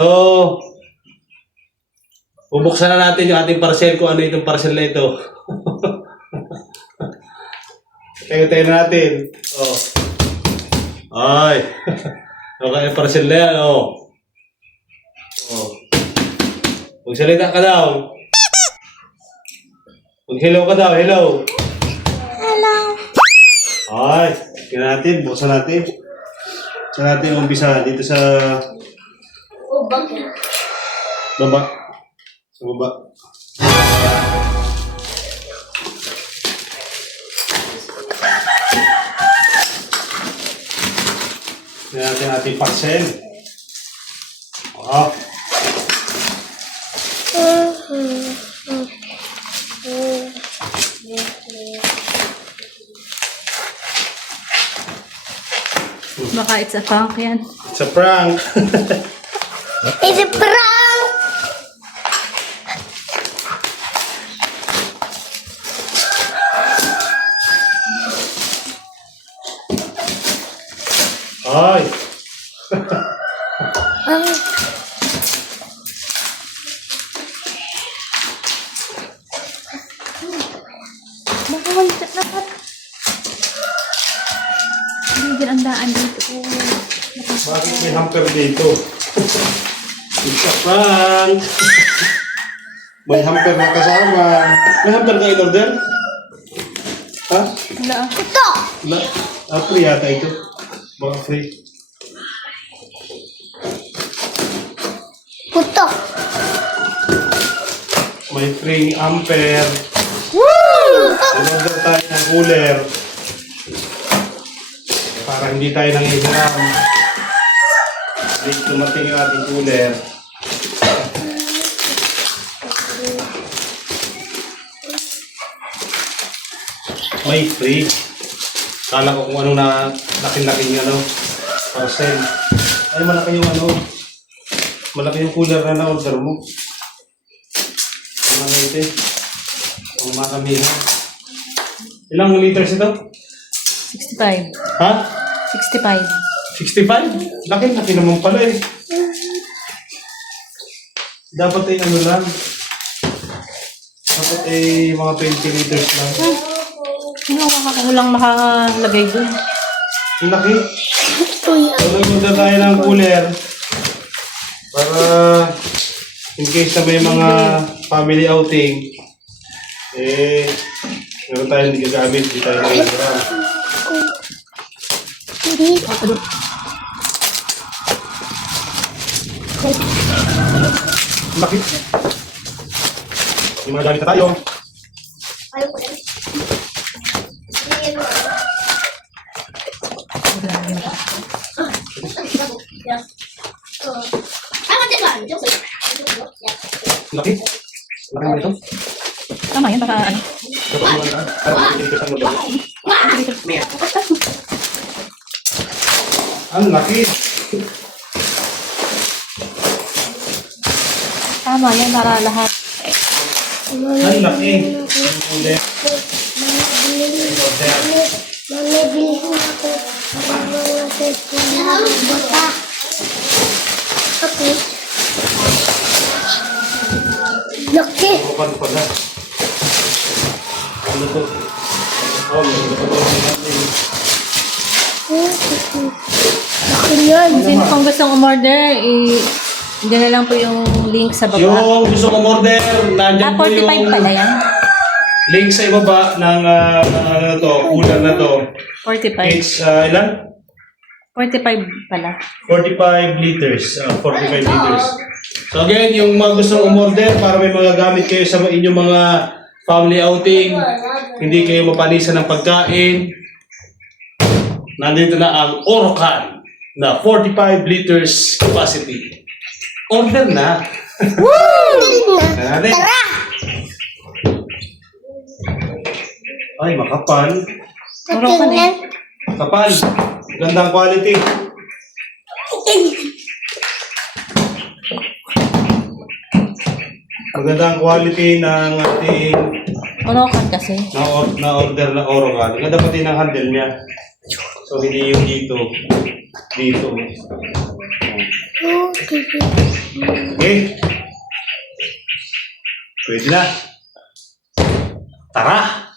So, bubuksan na natin yung ating parcel kung ano itong parcel na ito. Tayo na natin. Oh. Ay. Okay, yung parcel na yan. Oh. Oh. Magsalita ka daw. Mag-hello ka daw. Hello. Hello. Ay. Tingnan natin. Buksan natin. Buksan natin umpisa dito sa baba. Sa baba. Tingnan natin ating parcel. Oh. Baka it's a prank yan. It's a prank. It's a prank. Ay. Bawal dapat. Hindi ang daan dito. Bakit may hamper dito? It's a prank. May hamper na kasama. May hamper ka in order? Ha? Wala. Ito. Free yata ito. Baka free. Ito. May free ampere. Woo! Order tayo ng cooler. Para hindi tayo nangihiram. Dito dumating yung ating cooler. May free. Kala ko kung ano na laki-laki ano. Parcel. Ay, malaki yung ano. Malaki yung cooler na na-order mo. Ano ito eh. Ang maramihan. Ilang liters ito? 65. Ha? 65. 65? Laki-laki naman pala eh. Dapat ay ano lang. Dapat ay mga 20 liters lang. Ano ako lang makalagay dun? Ang laki. Ito yan. So, nagpunta tayo ng cooler. Para in case na may mga family outing, eh, meron tayo hindi gagamit, hindi tayo nangihiram. Laki. May mga gamit na tayo. Laki. Laki naman ito. Tama yan, baka ano. Ang laki. Tama yan, para lahat. Ang laki. Ang kulay. Mamibili ko ako ng mga cellphone na bata. Okay. Laki. Bukan pala. Ano to? Oh, may natin. Laki yan. Sino kung gustong umorder, dyan na lang po yung link sa baba. Yung gusto kong order, nandyan po 45 yung pala yan. link sa ibaba ng ano to, cooler na to. 45. It's ilan? 45 pala. 45 liters. 45 liters. So again, yung mga gustong umorder para may mga gamit kayo sa inyong mga family outing, hindi kayo mapanisan ng pagkain, nandito na ang Orocan na 45 liters capacity. Order na. Woo! Natin. Tara! Ay, makapal. Orocan eh. Kapal. Gandang quality. Magandang quality ng ating Orocan kasi. na-order na Orocan. Ganda pati ng handle niya. So, hindi yung dito. dito. Okay. Okay? Pwede na. Tara!